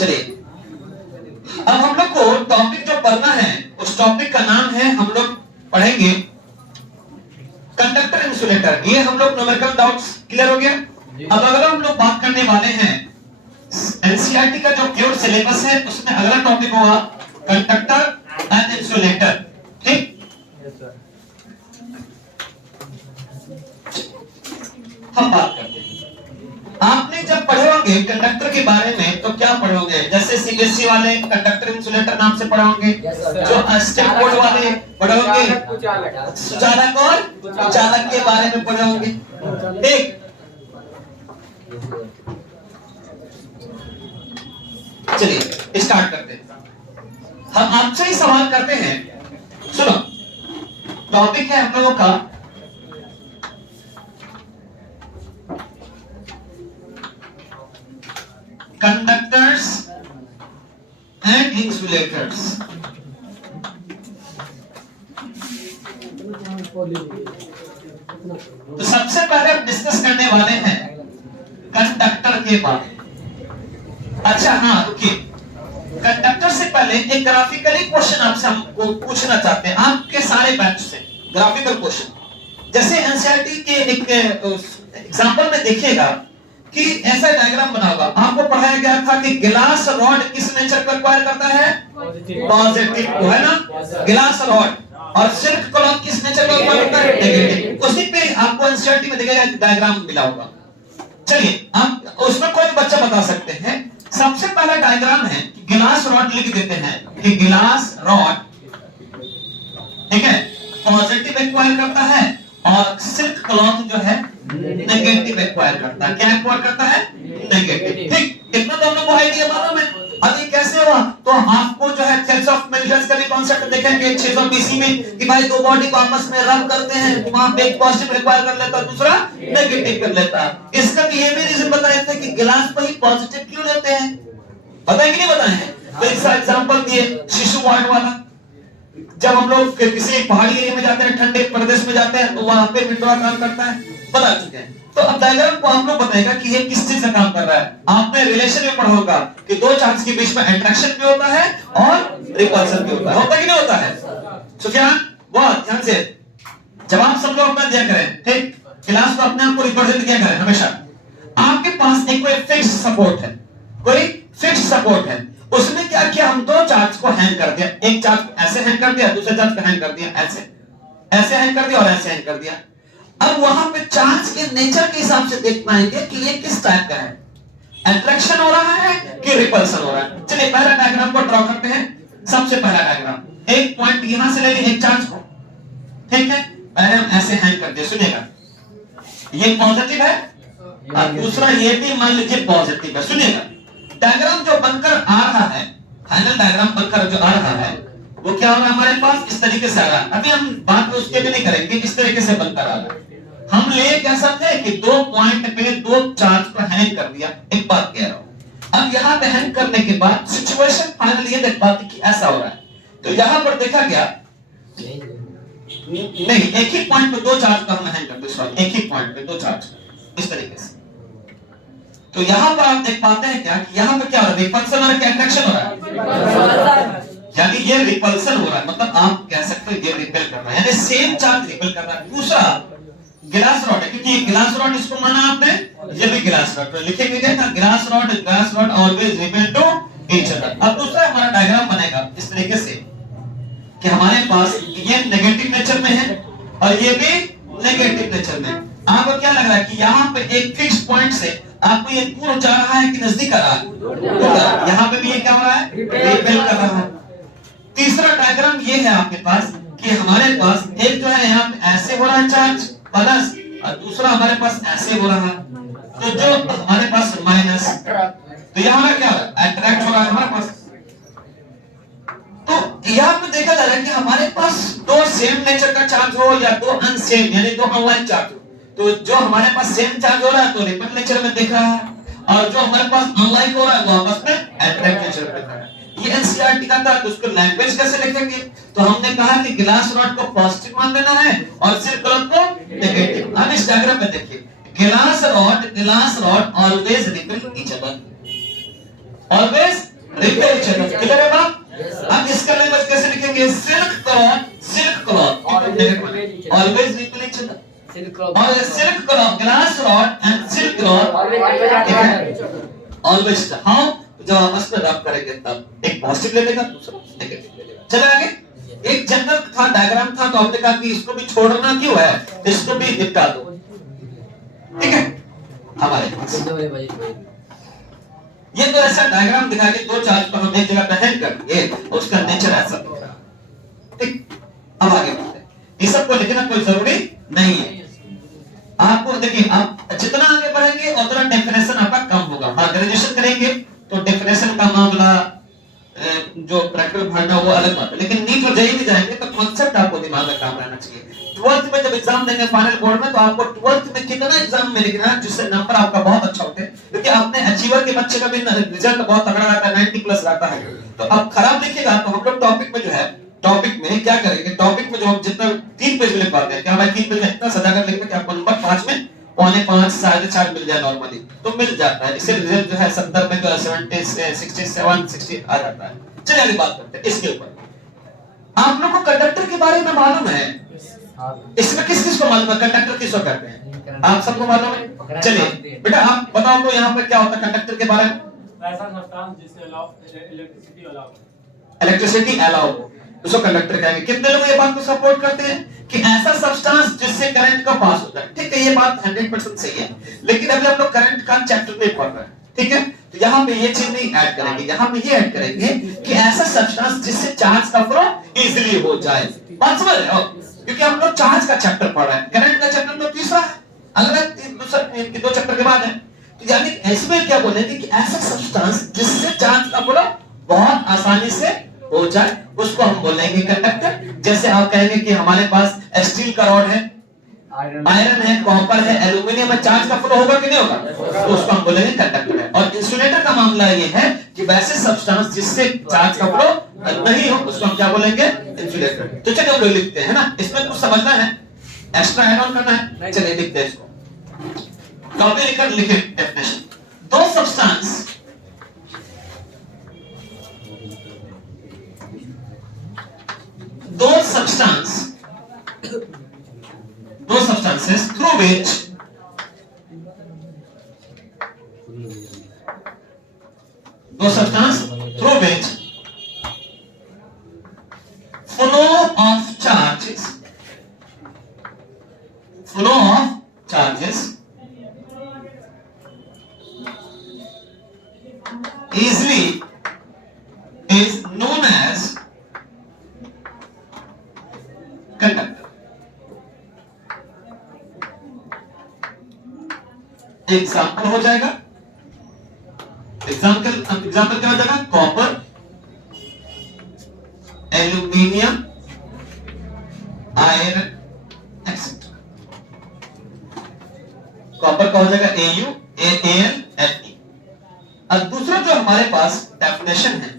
चलिए अब हम लोग को टॉपिक जो पढ़ना है उस टॉपिक का नाम है, हम लोग पढ़ेंगे कंडक्टर इंसुलेटर। ये हम लोग न्यूमेरिकल डाउट्स क्लियर हो गया। अब अगला हम लोग बात करने वाले हैं एनसीईआरटी का जो प्योर सिलेबस है उसमें अगला टॉपिक होगा कंडक्टर एंड इंसुलेटर। ठीक, हम बात करते हैं। आपने जब पढ़े होंगे कंडक्टर के बारे में तो क्या पढ़े होंगे? जैसे सीबीएसई वाले कंडक्टर इंसुलेटर नाम से पढ़े होंगे, जो स्टेट बोर्ड वाले पढ़े होंगे सुचालक और कुचालक के बारे में पढ़े होंगे। ठीक, चलिए स्टार्ट करते हैं। हम आपसे ही सवाल करते हैं, सुनो टॉपिक है हम लोगों का कंडक्टर्स एंड इंसुलेटर्स। तो सबसे पहले हम डिस्कस करने वाले हैं कंडक्टर के बारे में। अच्छा हाँ रुकिए, कंडक्टर से पहले एक ग्राफिकली क्वेश्चन आपसे हमको पूछना चाहते हैं आपके सारे बैच से। ग्राफिकल क्वेश्चन जैसे एनसीईआरटी के एक एग्जांपल में देखिएगा कि ऐसा डायग्राम बना होगा। आपको पढ़ाया गया था कि गिलास रॉड किस नेचर को एक्वायर करता है? पॉजिटिव को, है ना? गिलास रॉड। और सिल्क क्लॉथ किस नेचर को एक्वायर करता है? नेगेटिव। उसी पे आपको एनसीईआरटी में दिखेगा डायग्राम मिला होगा। चलिए आप उसमें कोई बच्चा बता सकते हैं। सबसे पहला डायग्राम है कि गिलास रॉड लिख देते हैं कि गिलास रॉड, ठीक है, पॉजिटिव एक्वायर करता है और सिल्क क्लॉथ जो है नेगेटिव एक्वायर करता है। क्या एक्वायर करता है? नेगेटिव। ठीक, इतना तो हम लोग को आइडिया मालूम है। अब ये कैसे हुआ? तो आपको जो है थ्रेड्स ऑफ मेल्टर्स का भी कांसेप्ट देखेंगे 600 बीसी में कि भाई दो बॉडी को आपस में रब करते हैं तो वहां पे एक पॉजिटिव एक्वायर कर लेता है, दूसरा नेगेटिव कर लेता है। इसका भी ये भी रीजन बताया था कि गिलास पर ही पॉजिटिव क्यों लेते हैं, बताएं कि नहीं बताएं? तो एक एग्जांपल दिए शिशु वार्ड वाला। जब हम लोग किसी पहाड़ी एरिया में जाते हैं, ठंडे प्रदेश में जाते हैं तो वहां पे विंडो का काम करता है, बता चुके हैं। तो अब डायग्राम को हम लोग बताएगा कि ये किस चीज से काम कर रहा है। आपने रिलेशन में पढ़ा होगा कि दो चार्ज के बीच में अट्रैक्शन भी होता है और रिपल्सन भी होता है। होता कि नहीं होता है? सुफियान बहुत ध्यान से जवाब सब लोग अपना दिया करें। ठीक, क्लास को अपने आप को रिप्रेजेंट किया करें हमेशा। आपके पास एक कोई फिक्स सपोर्ट है, कोई फिक्स सपोर्ट है, उसने क्या किया? हम दो चार्ज को हैंग कर दिया। एक चार्ज को ऐसे हैंग कर दिया, दूसरे चार्ज को हैंग कर दिया, ऐसे हैंग कर दिया और ऐसे हैंग कर दिया। अब वहां पे चार्ज के नेचर के हिसाब से देख पाएंगे कि ये किस टाइप का है, अट्रैक्शन हो रहा है कि रिपल्सन हो रहा है। चलिए पहला डायग्राम को ड्रॉ करते हैं। सबसे पहला डायग्राम, एक पॉइंट यहां से ले लीजिए एक चार्ज को, ठीक है, पहले हम ऐसे हैंग कर दिए। सुनिएगा, ये पॉजिटिव है और दूसरा ये भी मान लीजिए पॉजिटिव है। सुनिएगा, डायग्राम जो बनकर आ रहा है, फाइनल डायग्राम बनकर जो आ रहा है वो क्या हो रहा है हमारे पास? इस तरीके से आ रहा है। अभी हम बात उसके भी नहीं करेंगे, इस तरीके से बनकर आ रहा है। हम ले क्या सकते हैं कि दो पॉइंट पे दो चार्ज को हैंग कर दिया। एक बात कह रहा हूं, अब यहां पे हैंग करने के बाद सिचुएशन फाइनल ये देख पाते कि ऐसा हो रहा है। तो यहां पर देखा गया नहीं, एक ही पॉइंट पे दो चार्ज को हम हैंग कर दे, सॉरी एक ही पॉइंट पे दो चार्ज इस तरीके से। तो यहां पर आप देख पाते हैं क्या कि यहां पर क्या हो रहा है? रिपल्सन और अट्रैक्शन हो रहा है, यानी ये रिपल्सन हो रहा है। मतलब आप कह सकते हो ये रिपेल कर रहा है, यानी सेम चार्ज रिपेल कर रहा है। दूसरा गिलास रॉड है, क्योंकि ये गिलास रॉड इसको माना आपने, ये भी गिलास रॉड तो लिखेंगे क्या? Glass rod always repel to each other. अब दूसरा हमारा डायग्राम बनेगा इस तरीके से कि हमारे पास ये नेगेटिव नेचर में है और ये भी नेगेटिव नेचर में। आपको क्या लग रहा है कि यहाँ पे एक फिक्स पॉइंट से आपको ये दूर जा रहा है कि नजदीक आ रहा है? यहाँ पे भी ये क्या हो रहा है? रिपेल कर रहा है। तीसरा डायग्राम ये है आपके पास कि हमारे पास एक जो है यहाँ पे ऐसे हो रहा है चार्ज प्लस और दूसरा हमारे पास ऐसे हो रहा है, तो जो हमारे पास माइनस, तो यहाँ क्या हो रहा है? अट्रैक्ट हो रहा है हमारे पास। तो यहाँ पे देखा जा रहा है कि हमारे पास दो सेम नेचर का चार्ज हो या दो अनसेम यानी दो अनलाइक चार्ज हो। तो जो हमारे पास सेम चार्ज हो रहा है तो रिपेल नेचर में दिख रहा है, और जो हमारे पास अनलाइक हो रहा है वो आपस में अट्रैक्ट नेचर में दिख रहा है। ये एनसीईआरटी का था, तो उसको लैंग्वेज कैसे लिखेंगे? तो हमने कहा कि ग्लास रॉड को पॉजिटिव मान लेना है और सिल्क क्लॉथ को नेगेटिव। अब इस डायग्राम में देखिए, glass rod always repel each other, always repair clear है बात? अब इसका लैंग्वेज कैसे लिखेंगे? Silk cloth always repair each other, और silk cloth glass rod and silk cloth always how, जब आपस में रब करेंगे तब एक पॉजिटिव ले लेगा, दूसरा नेगेटिव ले लेगा। चले आगे। एक जनरल था, डायग्राम था, तो आपने कहा कि इसको भी छोड़ना क्यों है, इसको भी निपटा दो, ठीक है। हमारे पास ये तो ऐसा डायग्राम दिखा के दो चार्ज को हम एक जगह पे हैंग कर दिए, उसका नेचर ऐसा होगा, ठीक। अब आगे बढ़ते हैं। ये सब को लिखना कोई जरूरी नहीं है आपको। देखिए आप जितना आगे बढ़ेंगे उतना डेफिनेशन आपका कम होगा। हाँ ग्रेजुएशन करेंगे तो डेफिनेशन का मामला जो प्रैक्टिकल भरना वो अलग बात है, लेकिन नीट और जेईई में जाएंगे तो कॉन्सेप्ट आपको दिमाग में काम रहना चाहिए। 12th में जब एग्जाम देंगे फाइनल बोर्ड में, तो आपको 12th में कितना एग्जाम में लिखना है जिससे नंबर आपका बहुत अच्छा होते हैं, क्योंकि आपने अचीवर के बच्चे का भी रिजल्ट बहुत तगड़ा आता है, 90 प्लस आता है। तो अब खराब लिखेगा तो हम लोग टॉपिक में जो है, टॉपिक में क्या करेंगे, टॉपिक में जो हम जितना 3 पेज में लिख पाते हैं, क्या भाई 3 पेज में इतना सजा कर लिखते हैं कि आपको नंबर 5 में 4.5 4.5 मिल जाए नॉर्मली, तो मिल जाता है। इससे रिजल्ट जो है 70 में जो 70 से 67 60 आ जाता है। चलिए अगली बात करते हैं इसके ऊपर। आप लोगों को कंडक्टर के बारे में मालूम है? इसमें किस किस को मालूम है कंडक्टर किसको कहते हैं? आप सबको मालूम है? चलिए बेटा आप बताओ तो यहाँ पर क्या होता है कंडक्टर के बारे में? ऐसा सब्सटेंस जिससे इलेक्ट्रिसिटी अलाउ हो उसको कंडक्टर कहेंगे। कितने लोग ये बात को सपोर्ट करते हैं कि ऐसा सब्सटेंस जिससे करंट का पास होता है? ठीक है, ये बात 100% सही है, लेकिन अभी हम लोग करंट का चैप्टर नहीं पढ़ रहे हैं, ठीक है। तो यहाँ पे ये चीज नहीं ऐड करेंगे, यहाँ पे ये ऐड करेंगे कि ऐसा सब्सटेंस जिससे चार्ज का फ्लो इजीली हो जाए। बात समझ रहे हो? क्योंकि हम लोग चार्ज का चैप्टर पढ़ रहे हैं, करंट का चैप्टर तो तीसरा है, अलग दूसरा इनके 2 चैप्टर के बाद है। तो यानी इसमें क्या बोलेंगे कि ऐसा सब्सटेंस जिससे चार्ज का फ्लो बहुत आसानी से हो जाए उसको हम बोलेंगे कंडक्टर। जैसे आप कहेंगे कि हमारे पास स्टील का रॉड है, आयरन है, कॉपर है, एल्यूमिनियम है, चार्ज का फ्लो होगा कि नहीं होगा, तो उसको हम बोलेंगे कंडक्टर है। और इंसुलेटर का मामला ये है कि वैसे सब्सटेंस जिससे चार्ज का फ्लो नहीं हो उसको हम क्या बोलेंगे, इंसुलेटर। तो चलिए हम लोग लिखते हैं ना, इसमें कुछ समझना है, एक्स्ट्रा ऐड ऑन करना है। चलिए लिखते हैं इसको, कॉपी लिखकर लिखे डेफिनेशन। दो substance those substances through which flow of charges easily is known as conductor. Example हो जाएगा, एग्जाम्पल क्या हो जाएगा, copper, aluminium, iron etcetera. Copper का हो जाएगा AU, AL, Fe। अब दूसरा जो हमारे पास डेफिनेशन है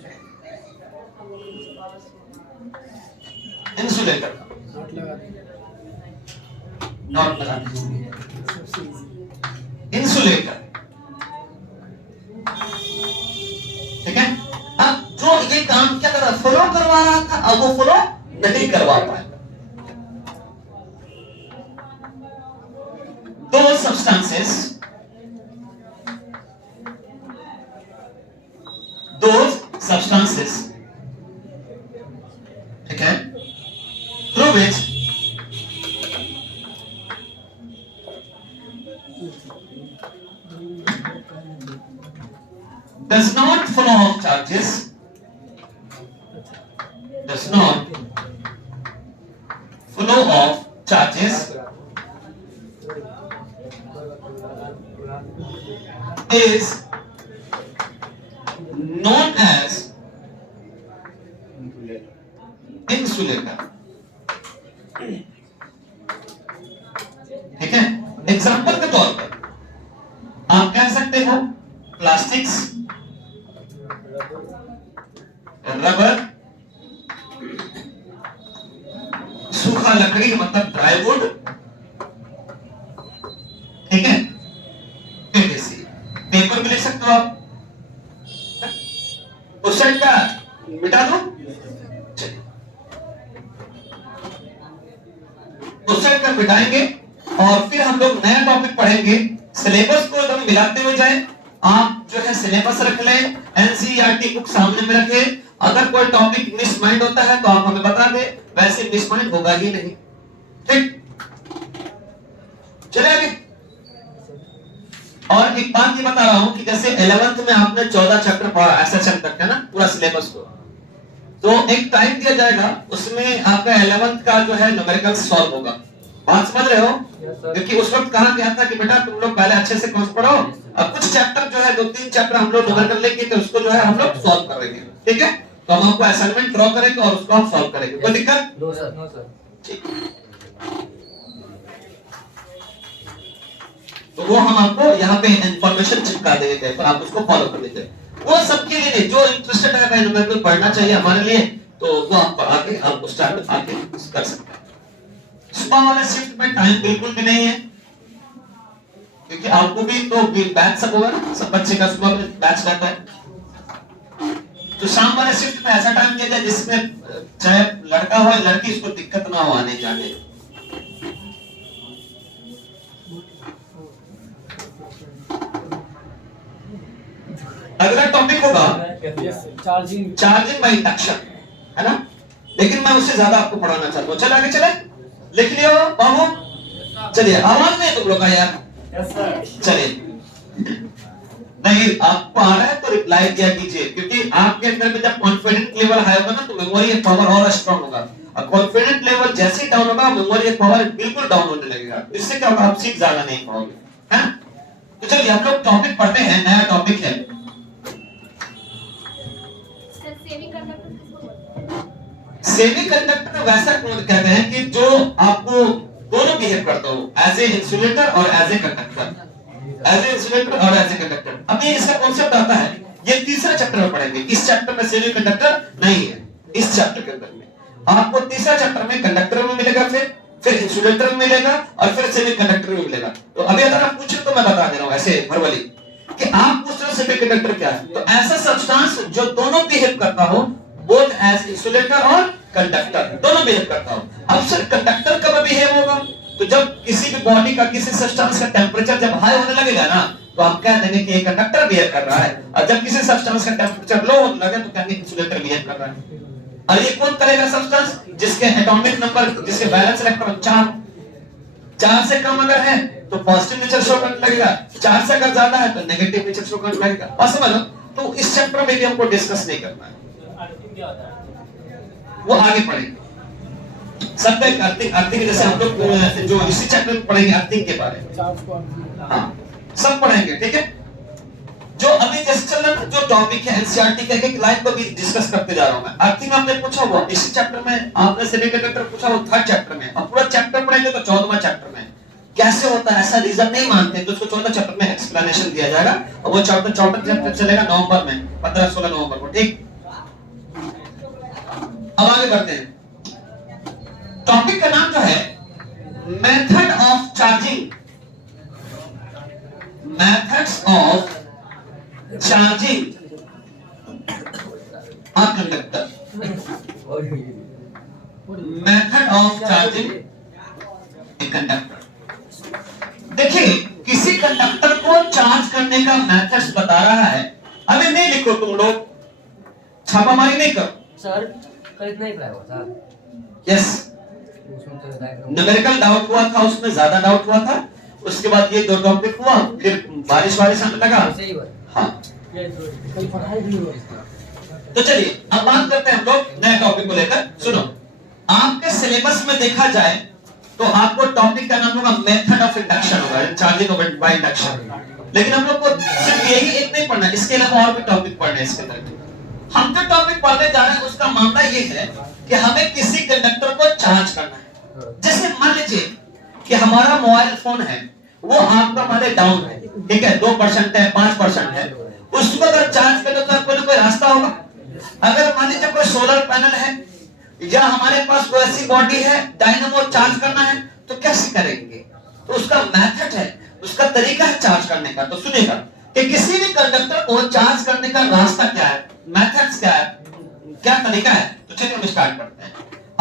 इंसुलेटर, नॉट लगा इंसुलेटर, ठीक है। अब जो ये काम क्या कर रहा, फ्लो करवा रहा था, अब वो फ्लो नहीं करवा पाया। दो substances, ठीक है, through which does not flow of charges is known as insulator, ठीक है। एग्जाम्पल के तौर पर आप कह सकते हो प्लास्टिक्स, रबर, सूखा लकड़ी मतलब ड्राईवुड, ठीक है, PVC, पेपर भी लिख सकते हो आप, उस साइड का मिटा दो, उस साइड का मिटाएंगे और फिर हम लोग नया टॉपिक पढ़ेंगे। सिलेबस को एकदम मिलाते हुए जाए। आप जो है सिलेबस रख लें, एनसीईआरटी बुक सामने में रखें। अगर कोई टॉपिक मिस माइंड होता है तो आप हमें बता दें, वैसे मिस माइंड होगा ही नहीं। ठीक, चले आगे। और एक बात ये बता रहा हूं कि जैसे 11th में आपने 14 चैप्टर पढ़ा एसएचएम तक है ना, पूरा सिलेबस को, तो एक टाइम दिया जाएगा, उसमें आपका 11th का जो है न्यूमेरिकल सॉल्व होगा। बात समझ रहे हो? क्योंकि उस वक्त कहा गया था कि बेटा तुम लोग पहले अच्छे से कौन पढ़ो, अब कुछ चैप्टर जो है 2-3 चैप्टर हम लोग न्यूमेरिकल लेके तो उसको जो है हम लोग सॉल्व करेंगे। ठीक है, तो हम आपको असाइनमेंट ड्रॉ करेंगे और उसको हम सॉल्व करेंगे। कोई दिक्कत? No sir, no sir. ठीक, तो वो हम आपको यहाँ पे इंफॉर्मेशन चिपका देंगे, पर आप उसको फॉलो कर लीजिए। वो सबके लिए नहीं, जो इंटरेस्टेड है भाई न्यूमेरिकल पढ़ना चाहिए हमारे लिए, तो वो आप आके आप स्टार्ट आके कर सकते हैं। सुबह वाले शिफ्ट में टाइम बिल्कुल भी नहीं है, क्योंकि आपको भी तो बैच सब होगा ना, सब बच्चे का सुबह में बैच रहता है। तो शाम वाले शिफ्ट में ऐसा टाइम दिया जाए जिसमें चाहे लड़का हो या लड़की, इसको दिक्कत ना हो आने जाने। अगला टॉपिक होगा चार्जिंग बाय इंडक्शन, है ना, लेकिन मैं उससे ज्यादा आपको पढ़ाना चाहता हूँ। चल आगे चले, लिख लियो बाबू, चलिए आवाज नहीं तुम लोग का यार, चलिए नहीं आपको आ रहा है तो रिप्लाई दिया कीजिए, क्योंकि आपके अंदर में जब कॉन्फिडेंट लेवल हाई होगा ना तो मेमोरी पावर और स्ट्रांग होगा, और कॉन्फिडेंट लेवल जैसे डाउन होगा मेमोरी पावर बिल्कुल डाउन होने लगेगा। इससे क्या होगा, आप सीख ज्यादा नहीं पाओगे, हैं? तो चलिए हम लोग टॉपिक पढ़ते हैं, नया टॉपिक है सेमीकंडक्टर। वैसा कहते हैं कि जो आपको दोनों बिहेव करता हो, एज ए इंसुलेटर और as a conductor, as a insulator और एज ए कंडक्टर। अब ये इसका कॉन्सेप्ट आता है, ये तीसरा चैप्टर में पढ़ेंगे। इस चैप्टर में सेमीकंडक्टर नहीं है, इस चैप्टर के अंदर में आपको तीसरा चैप्टर में कंडक्टर में मिलेगा, फिर इंसुलेटर में मिलेगा और फिर सेमीकंडक्टर में मिलेगा। तो अभी अगर आप पूछे तो मैं बता दे रहा हूं ऐसे वर्बली कि आप पूछ रहे हो सेमीकंडक्टर क्या है, तो ऐसा सब्सटेंस जो दोनों बिहेव करता हो, बोथ एज इंसुलेटर और कंडक्टर, दोनों बिहेव करता हो। अब सर कंडक्टर कब बिहेव होगा, तो जब किसी भी बॉडी का, किसी सब्सटेंस का टेंपरेचर जब हाई होने लगेगा ना, तो हम कह देंगे कि ये कंडक्टर बिहेव कर रहा है, और जब किसी सब्सटेंस का टेंपरेचर लो होने लगे तो कहेंगे इंसुलेटर बिहेव कर रहा है। और ये कौन करेगा सब्सटेंस, जिसके एटॉमिक नंबर, जिसके वैलेंस इलेक्ट्रॉन 4 से कम अगर है तो पॉजिटिव नेचर शो करने लगेगा, 4 से अगर ज्यादा है तो नेगेटिव नेचर शो करने लगेगा। और समझ लो, तो इस चैप्टर में भी हमको डिस्कस नहीं करना है, वो आगे पढ़ेंगे। सब एक अर्थिंग जैसे हम लोग जो इसी चैप्टर में पढ़ेंगे अर्थिंग के बारे में, हाँ सब पढ़ेंगे। ठीक है, जो अभी जैसे चल रहा है, जो टॉपिक है एनसीईआरटी का, एक लाइन को भी डिस्कस करते जा रहा हूं मैं। अर्थिंग आपने पूछा हुआ इसी चैप्टर में, आपने सेमीकंडक्टर पूछा वो 3rd चैप्टर में, और पूरा चैप्टर पढ़ेंगे तो 14वां चैप्टर में कैसे होता है, ऐसा रीजन नहीं मानते तो उसको 14 चैप्टर में एक्सप्लेनेशन दिया जाएगा, और वो चैप्टर चलेगा नवंबर में, 15-16 नवंबर को। ठीक, अब आगे बढ़ते हैं। टॉपिक का नाम जो है method of charging, methods of charging a conductor, method of charging a conductor. देखिए किसी कंडक्टर को चार्ज करने का मेथड्स बता रहा है। अभी नहीं लिखो तुम लोग, छापामारी नहीं करो सर, कल इतना ही पढ़ाया हुआ था। यस, न्यूमेरिकल डाउट हुआ था, उसमें ज्यादा डाउट हुआ था, उसके बाद ये 2 टॉपिक हुआ, फिर बारिश आने लगा। हाँ, तो चलिए अब बात करते हैं हम लोग नए टॉपिक को लेकर। सुनो, आपके सिलेबस में देखा जाए तो आपको टॉपिक का नाम होगा मेथड ऑफ इंडक्शन होगा, चार्जिंग बाय इंडक्शन। लेकिन हम लोग को सिर्फ यही एक नहीं पढ़ना, इसके अलावा और भी टॉपिक पढ़ने हैं इसके अंदर। हम जो टॉपिक पढ़ने जा रहे हैं उसका मामला ये है कि हमें किसी कंडक्टर को चार्ज करना है। जैसे मान लीजिए कि हमारा मोबाइल फोन है, वो आपका मान लीजिए डाउन है, ठीक है, 2% है, 5% है, उसको अगर चार्ज करना तो कोई ना कोई रास्ता होगा। अगर मान लीजिए कोई सोलर पैनल है या हमारे पास कोई ऐसी बॉडी है डायनामो चार्ज करना है, तो कैसे करेंगे, तो उसका मेथड है, उसका तरीका है चार्ज करने का। तो सुनिएगा कि किसी भी कंडक्टर को चार्ज करने का रास्ता क्या है। मेथड्स क्या है, क्या तरीका है, तो चलिए हम स्टार्ट करते हैं।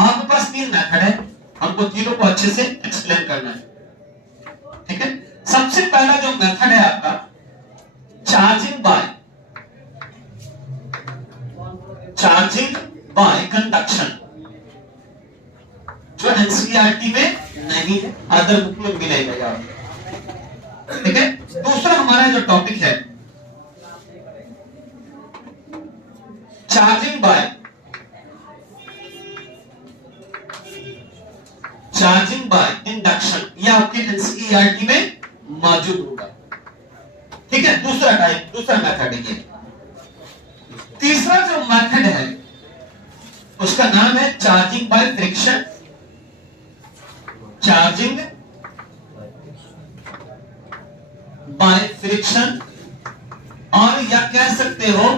आपके पास 3 मेथड है, हमको तीनों को अच्छे से एक्सप्लेन करना है, ठीक है। सबसे पहला जो मेथड है आपका चार्जिंग बाय कंडक्शन, जो एनसीईआरटी में नहीं है, अदर बुक में मिलेगा यार, ठीक है। दूसरा हमारा जो टॉपिक है चार्जिंग बाय इंडक्शन, यह आपके एनसीईआरटी में मौजूद होगा, ठीक है। दूसरा मेथड है ये। तीसरा जो मेथड है उसका नाम है charging by friction, charging by friction, और या कह सकते हो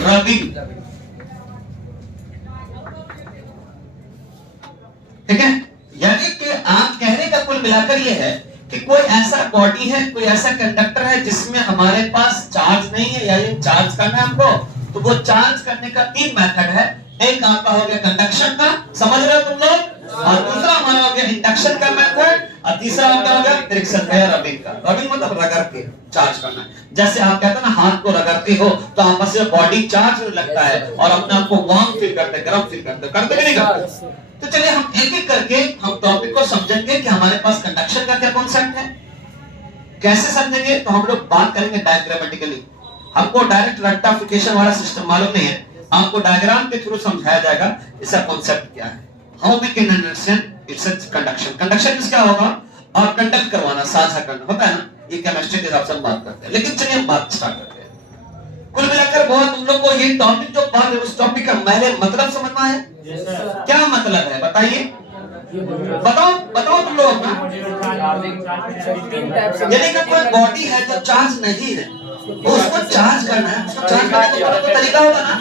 रबिंग, ठीक है। यानी कि आप कहने का कुल मिलाकर यह है कि कोई ऐसा बॉडी है, कोई ऐसा कंडक्टर है जिसमें हमारे पास चार्ज नहीं है, या ये चार्ज करना है हमको, तो वो चार्ज करने का 3 मेथड है। एक आपका हो गया कंडक्शन का, समझ रहे हो तुम लोग, और दूसरा हमारा हो गया इंडक्शन का मेथड, और तीसरा आपका हो गया फ्रिक्शन का या रबिंग का। रबिंग मतलब रगड़ के चार्ज करना, जैसे आप कहते हैं ना हाथ को रगड़ते हो तो आपस में बॉडी चार्ज होने लगता है और अपने आप को वार्म फील करते हैं, गर्म फील करते हैं, करते कि नहीं करते। तो चलिए हम एक एक करके हम टॉपिक को समझेंगे कि हमारे पास कंडक्शन का क्या कॉन्सेप्ट है, कैसे समझेंगे। तो हम लोग बात करेंगे डायग्रामेटिकली, हमको डायरेक्ट रेक्टिफिकेशन वाला सिस्टम मालूम नहीं है, आपको डायग्राम के थ्रू समझाया जाएगा इसका कॉन्सेप्ट क्या है। How we can understand its conduction. Conduction means क्या होगा, और कंडक्ट करवाना, साझा करना होता है ना, ये केमिस्ट्री के हिसाब से हम बात करते हैं। लेकिन चलिए हम बात स्टार्ट करते हैं। कुल मिलाकर बहुत तुम लोग को ये टॉपिक जो पढ़ रहे हो उस टॉपिक का पहले मतलब समझना है, क्या मतलब है बताइए, बताओ तुम लोग अपना। यानी कि कोई बॉडी है जो चार्ज नहीं है, उसको चार्ज करना है, उसको चार्ज करने का तो तरीका होगा ना,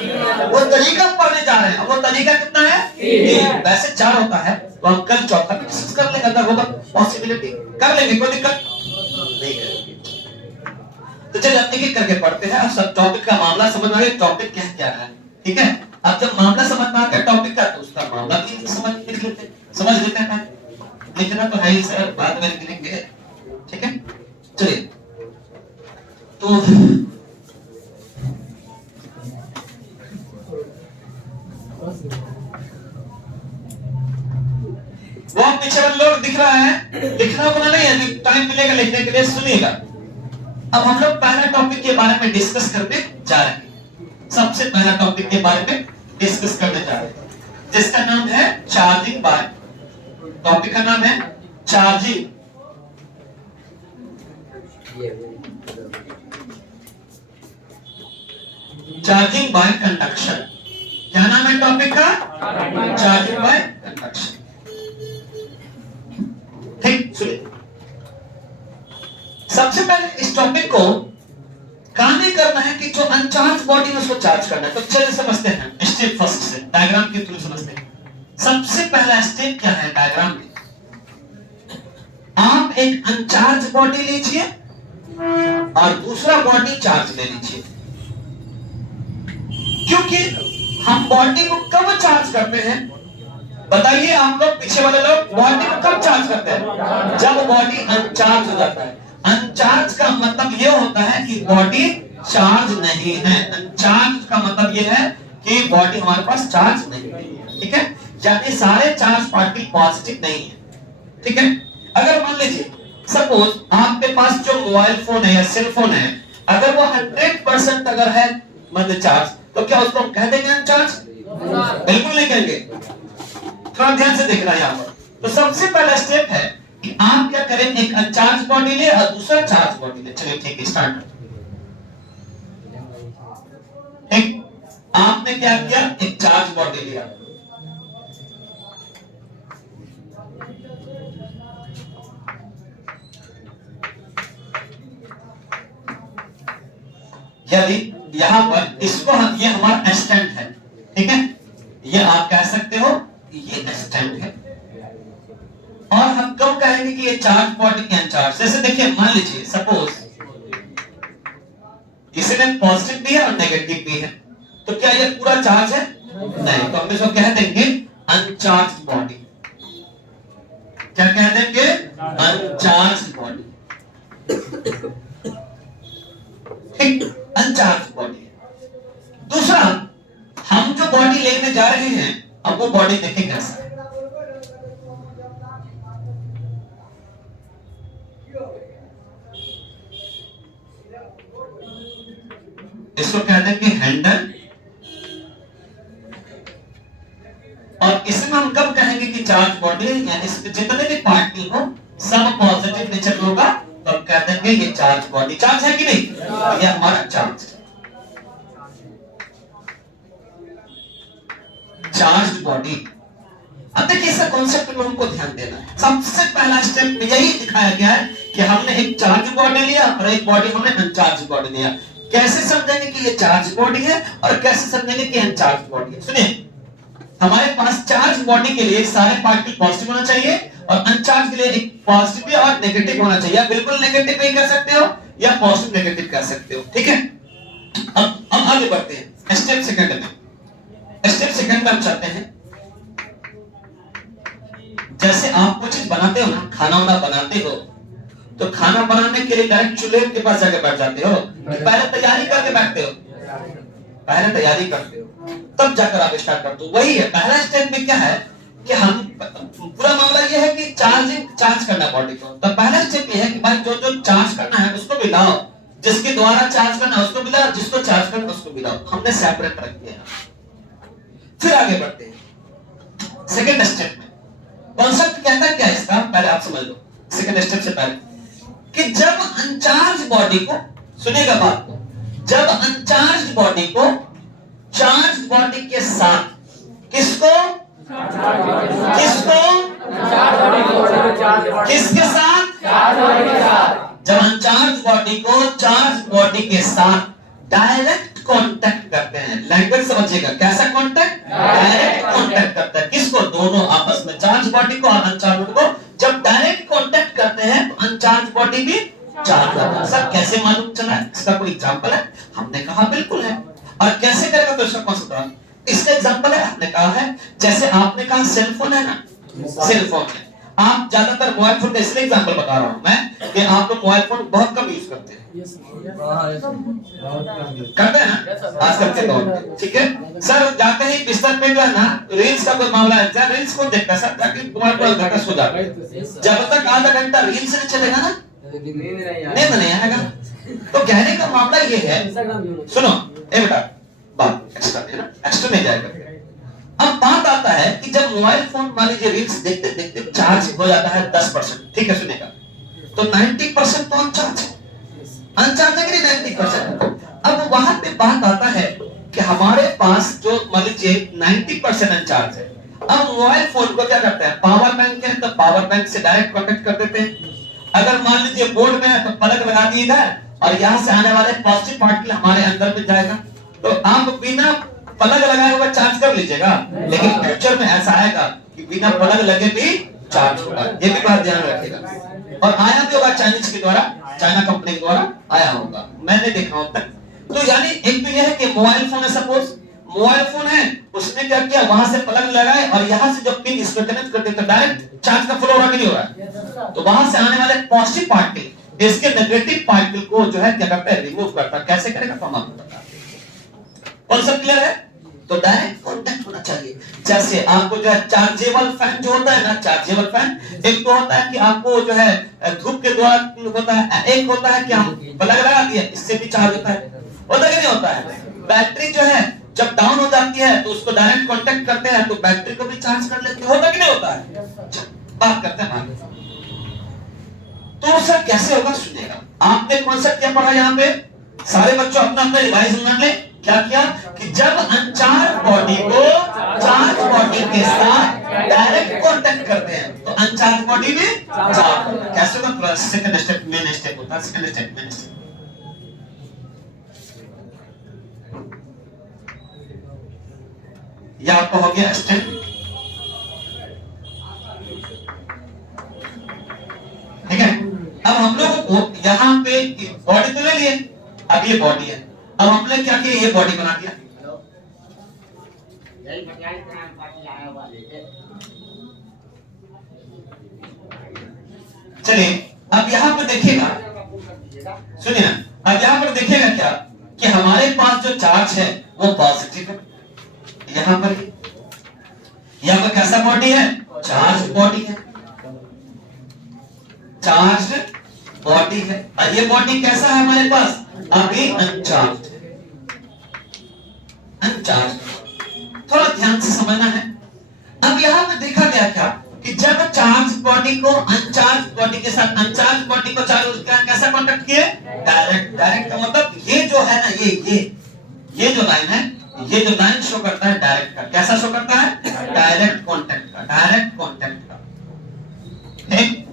वो तरीका पढ़ने जा रहे हैं। वो तरीका कितना है, 3, वैसे 4 होता है, तो हम कल चौथा डिस्कस कर लेंगे, अगर होगा पॉसिबिलिटी कर लेंगे, कोई दिक्कत नहीं है। तो चलिए एक एक करके पढ़ते हैं, अब सब टॉपिक का मामला समझ आ गया, टॉपिक क्या क्या है, ठीक है। अब जब मामला समझ में आ गया टॉपिक का, तो उसका मामला भी समझ लेते हैं, लिखना तो है ही सर, बाद में लिख लेंगे, ठीक है। चलिए तो वो पीछे वाले लोग दिख रहा है, लिखना होगा नहीं है, टाइम मिलेगा लिखने के लिए, सुनिएगा। अब हम लोग पहला टॉपिक के बारे में डिस्कस करने जा रहे हैं। सबसे पहला टॉपिक के बारे में डिस्कस करने जा रहे हैं, जिसका नाम है चार्जिंग बाय, टॉपिक का नाम है चार्जिंग बाय कंडक्शन। क्या नाम है टॉपिक का, चार्जिंग बाय कंडक्शन, ठीक। सुनिए, सबसे पहले इस टॉपिक को काम ही करना है कि जो अनचार्ज बॉडी है उसको चार्ज करना है। तो चलिए समझते हैं स्टेप फर्स्ट से, डायग्राम के थ्रू समझते हैं। सबसे पहला स्टेप क्या है डायग्राम में, आप एक अनचार्ज बॉडी लीजिए और दूसरा बॉडी चार्ज ले लीजिए। क्योंकि हम बॉडी को कब चार्ज करते हैं बताइए, आप लोग पीछे वाले लोग बॉडी को कब चार्ज करते हैं, जब बॉडी अनचार्ज हो जाता है। अनचार्ज का मतलब यह होता है कि बॉडी चार्ज नहीं है, अनचार्ज का मतलब यह है कि बॉडी हमारे पास चार्ज नहीं है, ठीक है। यानी सारे चार्ज पार्टिकल पॉजिटिव नहीं है, ठीक है। अगर मान लीजिए सपोज आपके पास जो मोबाइल फोन है या सेल फोन है, अगर वो 100% अगर है मतलब चार्ज, तो क्या उसको हम कह देंगे अनचार्ज, बिल्कुल नहीं कहेंगे। थोड़ा ध्यान से देखना यहाँ पर। तो सबसे पहला स्टेप है कि आप क्या करें, एक अनचार्ज बॉडी ले और दूसरा चार्ज बॉडी ले। चलिए ठीक है, स्टार्ट। एक आपने क्या किया, एक चार्ज बॉडी लिया, यदि यहां पर इसको हम, ये हमारा स्टैंड है, ठीक है, ये आप कह सकते हो ये स्टैंड है। और हम कब कहेंगे कि ये चार्ज बॉडी की अनचार्ज, जैसे देखिए मान लीजिए सपोज इसमें पॉजिटिव भी है और नेगेटिव भी है, तो क्या ये पूरा चार्ज है? नहीं, तो हम इसको कह देंगे अनचार्ज बॉडी। क्या कह देंगे? Uncharged body. ठीक, अनचार्ज बॉडी। दूसरा, हम जो बॉडी लेने जा रहे हैं, अब वो बॉडी देखें कैसा है। इसको कह देंगे हैंडल। और इसमें हम कब कहेंगे कि चार्ज बॉडी है, यानी इसके जितने भी पार्टिकल हो सब पॉजिटिव नेचर होगा, तो हम कह देंगे ये चार्ज बॉडी। चार्ज है कि नहीं? ये हमारा चार्ज, चार्ज बॉडी। अब देखिए इसका कॉन्सेप्ट में हमको ध्यान देना है। सबसे पहला स्टेप में यही दिखाया गया है कि हमने एक चार्ज बॉडी लिया और एक बॉडी हमने अनचार्ज बॉडी लिया। कैसे समझेंगे कि ये चार्ज बॉडी है और कैसे समझेंगे कि अनचार्ज बॉडी है? सुनिए, हमारे पास चार्ज बॉडी के लिए सारे पार्टिकल पॉजिटिव होना चाहिए और अनचार्ज के लिए एक पॉजिटिव और नेगेटिव होना चाहिए। आप बिल्कुल नेगेटिव नहीं कह सकते हो या पॉजिटिव नेगेटिव कह सकते हो, ठीक है। अब हम आगे बढ़ते हैं स्टेप सेकंड में। स्टेप सेकंड में हम चलते हैं। जैसे आप कुछ चीज बनाते हो ना, खाना वाना बनाते हो, तो खाना बनाने के लिए डायरेक्ट चूल्हे के पास जाके बैठ जाते हो, पहले तैयारी करके बैठते हो, पहले तैयारी करते हो तब जाकर आप स्टार्ट करते हो। वही है, पहला स्टेप में क्या है कि हम पूरा मामला ये है कि चार्ज करना बॉडी को। तो पहला स्टेप ये है कि भाई जो जो चार्ज करना है उसको भी लाओ, जिसके द्वारा चार्ज करना है उसको भी लाओ, जिसको चार्ज करना है उसको भी लाओ। हमने सेपरेट रख दिया। फिर आगे बढ़ते हैं सेकंड स्टेप में। कॉन्सेप्ट कहता है क्या इसका, पहले आप समझ लो। सेकंड स्टेप से पहले कि जब अनचार्ज बॉडी को, सुनिएगा बात को, जब अनचार्ज बॉडी को चार्ज बॉडी के साथ किसको किसको किसके साथ, जब अनचार्ज बॉडी को चार्ज बॉडी के साथ डायरेक्ट कांटेक्ट करते हैं, लैंग्वेज समझिएगा, कैसा कांटेक्ट? डायरेक्ट कांटेक्ट करता है। किसको? दोनों आपस में, चार्ज बॉडी को और अनचार्ज बॉडी को जब डायरेक्ट कांटेक्ट करते हैं तो अनचार्ज बॉडी भी चार्ज होता है। सर कैसे मालूम चला? इसका कोई एग्जांपल है? हमने कहा बिल्कुल है। और कैसे करेगा तो इसका कौन सा? इसका एग्जांपल है, आपने कहा है, जैसे आपने कहा सेल फोन है ना, सेल फोन है। आप ज्यादातर मोबाइल फोन का इसलिए एग्जांपल बता रहा हूं मैं कि आप लोग मोबाइल फोन बहुत कम यूज करते हैं, करते हैं ना आजकल के दौर में, ठीक है। सर जाते ही बिस्तर पे जो है ना रील्स का कोई मामला है, सर रील्स कौन देखता है? सर जाके मोबाइल पर घंटा सो जाता है। जब तक आधा घंटा रील्स नहीं चलेगा ना नींद नहीं आएगा। तो कहने का मामला ये है, सुनो ए बेटा, बात एक्स्ट्रा है ना, एक्स्ट्रा नहीं जाएगा। अब बात आता है कि जब मोबाइल फोन मान लीजिए रील्स देखते देखते चार्ज हो जाता है 10%, ठीक है, सुनेगा, तो 90% तो अनचार्ज है, अनचार्ज है कि नहीं 90%। अब वहां पे बात आता है कि हमारे पास जो मान लीजिए 90% अनचार्ज है। अब मोबाइल फोन को क्या करते हैं, पावर बैंक है तो पावर बैंक से डायरेक्ट कनेक्ट कर देते हैं। अगर मान लीजिए बोर्ड में है तो प्लग लगा दिए इधर और यहाँ से आने वाले पॉजिटिव पार्टिकल हमारे अंदर में जाएगा। तो आप बिना प्लग लगाए हुए चार्ज कर लीजिएगा, लेकिन फ्यूचर में ऐसा आएगा कि बिना प्लग लगे भी चार्ज होगा। ये भी बात ध्यान रखिएगा। और आया भी होगा चाइनीज के द्वारा, चाइना कंपनी के द्वारा आया होगा, मैंने देखा अब तक। तो यानी एक तो यह है कि मोबाइल फोन है, सपोज मोबाइल फोन है, उसने क्या किया, वहां से प्लग लगाए और यहाँ से जो पिन इसको कनेक्ट करते तो डायरेक्ट चार्ज का फ्लो हो रहा नहीं हो रहा है। तो वहां से आने वाले पॉजिटिव पार्टिकल इसके नेगेटिव पार्टिकल को जो है क्या करता है, रिमूव करता है। कैसे करेगा तो हम आपको बता दें। कॉन्सेप्ट क्लियर है? तो डायरेक्ट कांटेक्ट होना चाहिए। जैसे आपको जो है चार्जेबल फैन जो होता है ना, चार्जेबल फैन, एक तो होता है कि आपको जो है धूप के द्वारा होता है, एक होता है कि हम प्लग लगा दिया इससे भी चार्ज होता है, होता है कि नहीं होता है। बैटरी जो है जब डाउन हो जाती है तो उसको डायरेक्ट कांटेक्ट करते हैं तो बैटरी को भी चार्ज कर लेते हैं, होता कि नहीं होता है। बात करते हैं आगे। तो सर कैसे होगा, सुनिएगा। आपने कॉन्सेप्ट क्या पढ़ा यहाँ पे, सारे बच्चों अपना अपना रिवाइज कर ले। क्या किया कि जब अनचार्ज बॉडी को चार्ज बॉडी के साथ डायरेक्ट कांटेक्ट करते हैं तो अनचार्ज बॉडी भी चार्ज। कैसे होगा? सेकंड स्टेप मेन स्टेप होता है, सेकंड स्टेप मेन स्टेप। यह आपको हो गया स्टेप। ठीक है, अब हम लोग यहाँ पे बॉडी तो ले लिए, अब ये बॉडी है। अब हमने क्या किया, ये बॉडी बना दिया, चलिए अब यहाँ पर देखिएगा, सुनिए ना, अब यहाँ पर देखिएगा क्या कि हमारे पास जो चार्ज है वो पॉजिटिव है। यहाँ पर कैसा बॉडी है? चार्ज बॉडी है, चार्ज बॉडी है। और ये बॉडी कैसा है हमारे पास? अभी अनचार्ज, अनचार्ज। थोड़ा ध्यान से समझना है। अब यहाँ पे देखा गया क्या कि जब चार्ज बॉडी को अनचार्ज बॉडी के साथ, अनचार्ज बॉडी को चार्ज कैसा कांटेक्ट किए? डायरेक्ट। डायरेक्ट का मतलब ये जो है ना, ये जो लाइन है, ये जो लाइन शो करता है डायरेक्ट का, कैसा शो करता है? डायरेक्ट कांटेक्ट का, डायरेक्ट कांटेक्ट का। ठीक,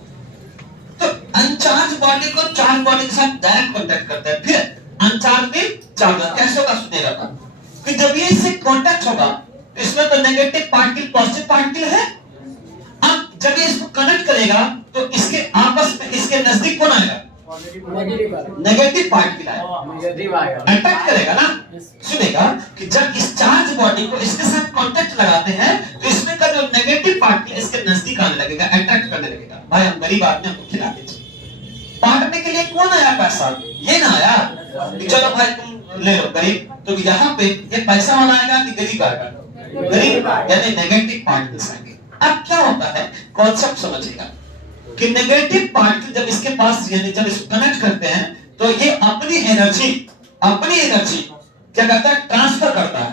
तो अनचार्ज बॉडी को चार्ज बॉडी के साथ डायरेक्ट कांटेक्ट करता है। फिर अनचार्ज भी चार्ज कैसे होगा? सुनिएगा कि जब ये इससे कांटेक्ट होगा तो इसमें तो नेगेटिव पार्टिकल पॉजिटिव पार्टिकल है। अब जब ये इसको कनेक्ट करेगा तो इसके आपस में, इसके नजदीक कौन आएगा? नेगेटिव पार्टिकल आएगा, अट्रैक्ट करेगा ना। सुनेगा कि जब इस चार्ज बॉडी को इसके साथ कांटेक्ट लगाते हैं तो इसमें का जो नेगेटिव पार्टिकल इसके नजदीक आने लगेगा, अट्रैक्ट करने लगेगा। भाई हम गरीब आदमी, हमको खिला दीजिए। बांटने के लिए कौन आया पैसा? ये ना आया कि चलो भाई तुम ले लो गरीब। तो यहाँ पे ये पैसा वाला आएगा कि गरीब आएगा? गरीब, यानी नेगेटिव पार्टिकल्स आएंगे। अब क्या होता है, कॉन्सेप्ट समझिएगा कि नेगेटिव पार्टिकल जब इसके पास, यानी जब इसको कनेक्ट करते हैं तो ये अपनी एनर्जी क्या करता है? ट्रांसफर करता है।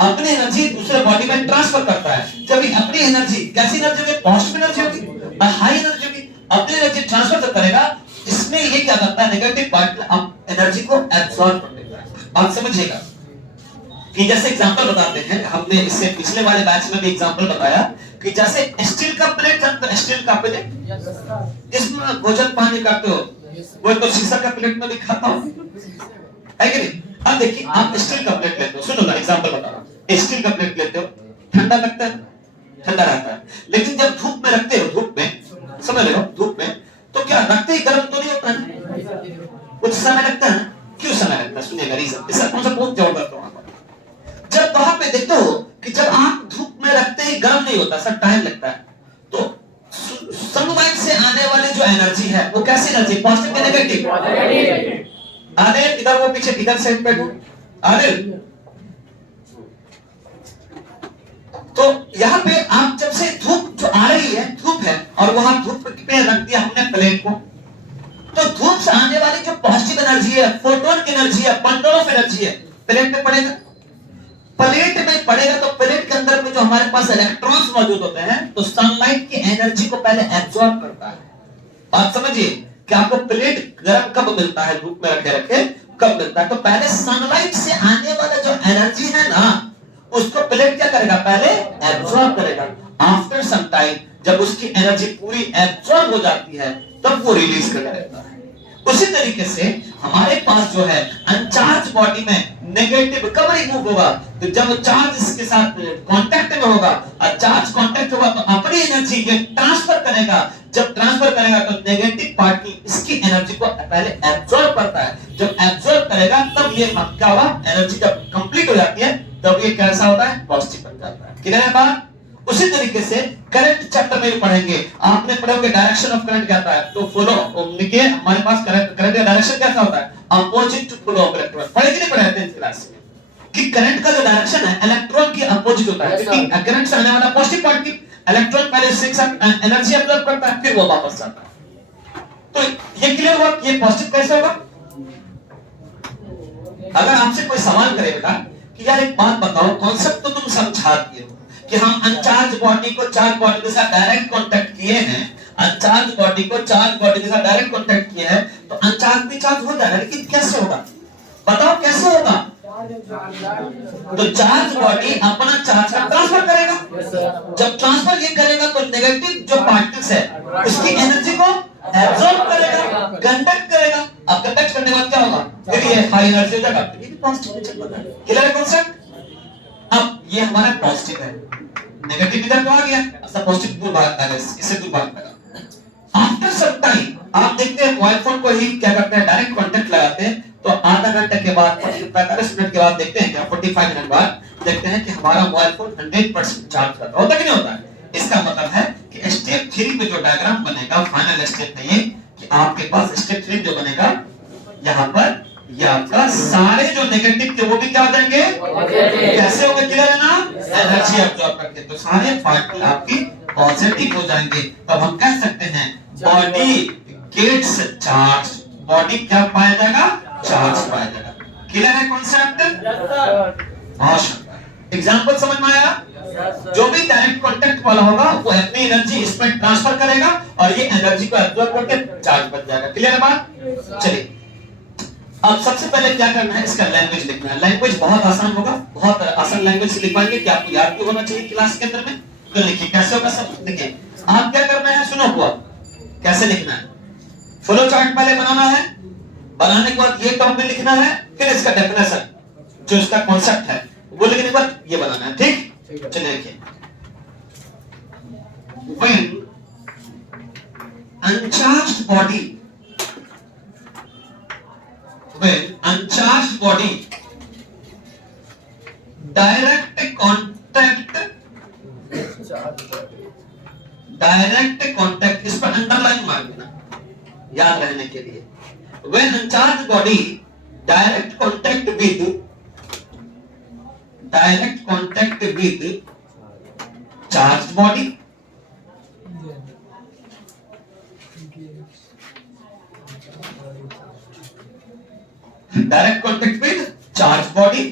अपनी एनर्जी दूसरे बॉडी में ट्रांसफर करता है। जब ये अपनी एनर्जी, कैसी एनर्जी होगी? पॉजिटिव एनर्जी होगी, हाई एनर्जी होगी, अपनी एनर्जी ट्रांसफर जब करेगा, इसमें ये क्या करता है? नेगेटिव पार्टिकल एनर्जी को एब्सॉर्ब कर लेता है। बात समझिएगा कि जैसे एग्जांपल बताते हैं, हमने इससे पिछले वाले बैच में भी एग्जांपल बताया कि जैसे स्टील का प्लेट, जानते हैं स्टील का प्लेट, जिसमें भोजन पानी करते हो, वो तो शीशा का प्लेट में भी खाता हो, है कि नहीं? अब देखिए, आप स्टील का प्लेट लेते हो, सुनो ना एग्जांपल बता रहा हूं। स्टील का प्लेट लेते हो, ठंडा लगता है, ठंडा रहता है, लेकिन जब धूप में रखते हो, धूप में, समझ लो धूप में, तो क्या रखते ही गर्म तो नहीं होता है? कुछ समय लगता है। क्यों समय लगता है? सुनिएगा रीजन, इसका कौन सा बहुत जबरदस्त होगा। जब वहां पे देखते हो कि जब आप धूप में रखते ही गर्म नहीं होता, सर टाइम लगता है, तो सनलाइट से आने वाली जो एनर्जी है वो कैसी एनर्जी? पॉजिटिव या नेगेटिव? आदिल इधर, वो पीछे इधर साइड पे हो आदिल। तो यहाँ पे आप जब से धूप जो आ रही है, धूप है, और वहां धूप पे रख दिया हमने प्लेट को, तो धूप से आने वाली जो पॉजिटिव एनर्जी है, फोटोन की एनर्जी है, बंडल ऑफ एनर्जी है, प्लेट पे पड़ेगा। प्लेट में पड़ेगा तो प्लेट के अंदर में जो हमारे पास इलेक्ट्रॉन्स मौजूद होते हैं, तो सनलाइट की एनर्जी को पहले एब्सॉर्ब करता है। बात समझिए कि आपको प्लेट गर्म कब मिलता है? धूप में रखे रखे कब मिलता है? तो पहले सनलाइट से आने वाला जो एनर्जी है ना, उसको प्लेट क्या करेगा? पहले एब्सॉर्ब करेगा। आफ्टर सम टाइम जब उसकी एनर्जी पूरी एब्सॉर्ब हो जाती है, तब वो रिलीज करने लगता है। उसी तरीके से हमारे पास जो है अनचार्ज बॉडी में नेगेटिव कब रिमूव होगा? तो जब चार्ज इसके साथ कांटेक्ट में होगा, और चार्ज कांटेक्ट होगा तो अपनी एनर्जी ये ट्रांसफर करेगा। जब ट्रांसफर करेगा तो नेगेटिव पार्टिकल इसकी एनर्जी को पहले एब्सॉर्ब करता है। जब एब्सॉर्ब करेगा तब ये क्या होगा? एनर्जी जब कंप्लीट हो जाती है तब ये कैसा होता है? पॉजिटिव बन जाता है। क्लियर है बात? उसी तरीके से करंट चैप्टर में भी पढ़ेंगे, आपने पढ़ोगे डायरेक्शन ऑफ करंट क्या होता है, तो फ्लो देखिए हमारे पास करंट का डायरेक्शन कैसा होता है? Opposite to flow of electron. पढ़े कि नहीं पढ़े 10th क्लास में कि करंट का जो डायरेक्शन है इलेक्ट्रॉन के अपोजिट होता है। क्योंकि करंट से आने वाला पॉजिटिव पार्टिकल इलेक्ट्रॉन पहले से एनर्जी अब्सॉर्ब करता है, फिर वो वापस जाता है। तो ये क्लियर हुआ कि ये पॉजिटिव कैसे होगा? अगर आपसे कोई सवाल करेगा कि यार एक बात बताओ, कॉन्सेप्ट तो तुम समझा दिए हो कि हम अनचार्ज बॉडी को चार्ज बॉडी के साथ डायरेक्ट कांटेक्ट किए हैं, अनचार्ज बॉडी को चार्ज बॉडी के साथ डायरेक्ट कांटेक्ट किए हैं, तो अनचार्ज भी चार्ज हो जाएगा, लेकिन कैसे होगा? बताओ कैसे होगा? तो चार्ज बॉडी अपना चार्ज का ट्रांसफर करेगा। जब ट्रांसफर ये करेगा तो नेगेटिव जो पार्टिकल्स है उसकी एनर्जी को एब्सॉर्ब करेगा, कंडक्ट करेगा। अब कंडक्ट करने के बाद क्या होगा? फिर ये हाई एनर्जी हो जाएगा, ये भी पॉजिटिव चल है। क्लियर है कॉन्सेप्ट? अब ये हमारा पॉजिटिव है, नेगेटिव इधर तो आ गया, ऐसा पॉजिटिव दूर भागता है, इससे दूर भागता है। आफ्टर सम टाइम आप देखते हैं मोबाइल फोन को ही क्या करते हैं? डायरेक्ट कांटेक्ट लगाते हैं, तो आधा घंटे के बाद 45 मिनट के बाद देखते हैं क्या 45 मिनट बाद देखते हैं कि हमारा मोबाइल फोन 100% चार्ज करता होता कि नहीं होता है। इसका मतलब है कि स्टेप 3 पे जो डायग्राम बनेगा, फाइनल स्टेप में ये कि आपके पास स्टेप 3 जो बनेगा यहाँ पर, ये आपका सारे जो नेगेटिव थे वो भी क्या हो जाएंगे, कैसे होंगे, क्लियर है ना, एनर्जी अब्सॉर्ब करके, तो सारे पार्टिकल आपकी पॉजिटिव हो जाएंगे। तब हम कह सकते हैं बॉडी गेट्स चार्ज, बॉडी क्या पाया जाएगा, चार्ज पाया जाएगा। क्लियर है कॉन्सेप्ट, बहुत शानदार। एग्जांपल समझ में आया। जो भी डायरेक्ट कांटेक्ट वाला होगा वो अपनी एनर्जी इसमें ट्रांसफर करेगा और ये एनर्जी को एब्जॉर्ब करके चार्ज बन जाएगा। क्लियर है बात, चलिए अब सबसे पहले क्या करना है, इसका लैंग्वेज लिखना है। लैंग्वेज बहुत आसान होगा, बहुत आसान लैंग्वेज से लिखवाएंगे कि आपको याद भी होना चाहिए क्लास के अंदर में। तो लिखिए कैसे होगा सब, देखिए आप क्या करना है, सुनो हुआ कैसे लिखना है। फ्लो चार्ट पहले बनाना है, बनाने के बाद ये टर्म में लिखना है, फिर इसका डेफिनेशन जो इसका कॉन्सेप्ट है वो लिखने के बाद ये बनाना है। ठीक, चलिए लिखिए। When uncharged body, when uncharged body direct contact, इस पर अंडरलाइन मार देना याद रहने के लिए। When uncharged body direct contact with charged body, direct contact with charged body,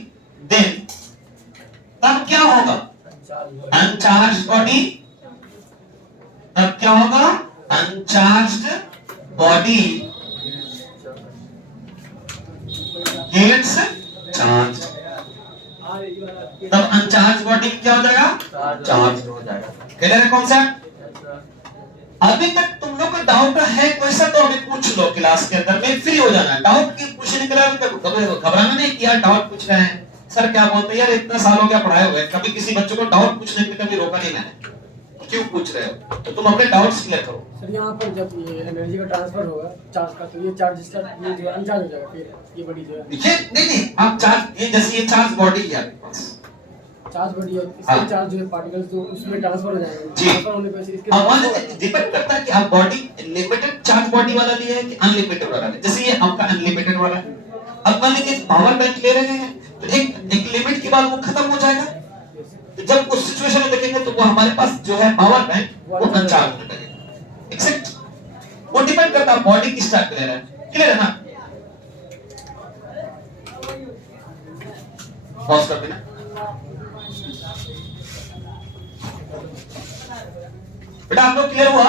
then तब क्या होगा, uncharged body, तब क्या होगा, uncharged body gets charged, तब अनचार्ज बॉडी क्या हो जाएगा, चार्ज हो जाएगा। क्लियर है कॉन्सेप्ट। अभी तक तुम लोग को डाउट है कोई सा तो अभी पूछ लो क्लास के अंदर में, फ्री हो जाना। डाउट की पूछने के लिए घबराना नहीं कि यार डाउट पूछ रहे हैं सर, क्या बोलते हैं यार, इतना साल हो गया पढ़ाए हुए, कभी किसी बच्चों को डाउट पूछने के लिए कभी रोका नहीं मैंने, क्यों पूछ रहे हो, तो तुम अपने डाउट्स क्लियर करो। सर यहाँ पर जब ये एनर्जी का ट्रांसफर होगा चार्ज का, तो ये चार्ज इसका ये जो अनचार्ज हो जाएगा, फिर ये बड़ी जो है ये नहीं आप चार्ज, ये जैसे ये चार्ज बॉडी है आपके पास, चार्ज बड़ी है, इसके चार्ज जो है पार्टिकल्स तो उसमें ट्रांसफर हो जाएंगे। जी। ट्रांसफर होने पे इसके अब डिपेंड करता है कि आप बॉडी लिमिटेड चार्ज बॉडी वाला लिए है कि अनलिमिटेड वाला है। जैसे ये आपका अनलिमिटेड वाला है, अब मान लीजिए पावर बैंक ले रहे हैं तो एक लिमिट के बाद वो खत्म हो जाएगा, तो जब उस सिचुएशन में देखेंगे तो वो हमारे पास जो है पावर बैंक वो अनचार्ज होने लगेगा। एक्सेप्ट वो डिपेंड करता है बॉडी किस टाइप का ले रहा है। क्लियर है ना, पॉज कर देना बेटा, आप लोग क्लियर हुआ।